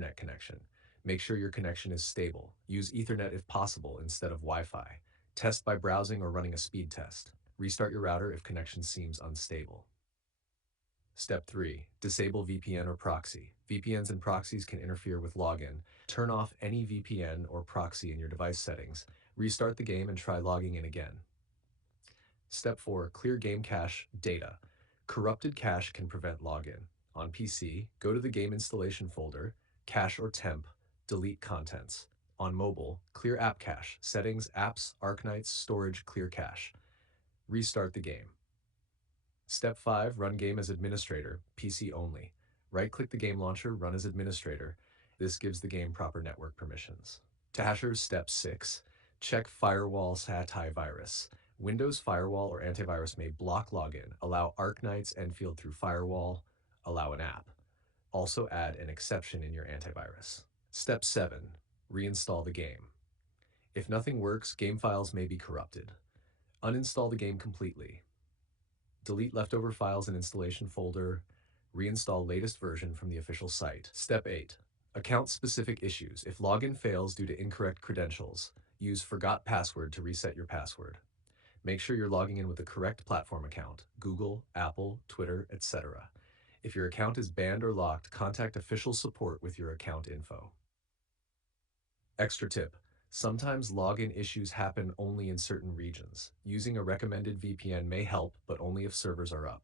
internet connection. Make sure your connection is stable. Use Ethernet if possible instead of Wi-Fi. Test by browsing or running a speed test. Restart your router if connection seems unstable. Step 3. Disable VPN or proxy. VPNs and proxies can interfere with login. Turn off any VPN or proxy in your device settings. Restart the game and try logging in again. Step 4. Clear game cache data. Corrupted cache can prevent login. On PC, go to the game installation folder, cache or temp, delete contents. On mobile, clear app cache, settings, apps, Arknights, storage, clear cache. Restart the game. Step 5. Run game as administrator, PC only. Right-click the game launcher, run as administrator. This gives the game proper network permissions. To hashers, Step 6. Check firewall antivirus. Windows firewall or antivirus may block login, allow Arknights Endfield through firewall, allow an app. Also add an exception in your antivirus. Step 7. Reinstall the game. If nothing works, game files may be corrupted. Uninstall the game completely. Delete leftover files in installation folder. Reinstall latest version from the official site. Step 8. Account-specific issues. If login fails due to incorrect credentials, use forgot password to reset your password. Make sure you're logging in with the correct platform account, Google, Apple, Twitter, etc. If your account is banned or locked, contact official support with your account info. Extra tip. Sometimes login issues happen only in certain regions. Using a recommended VPN may help, but only if servers are up.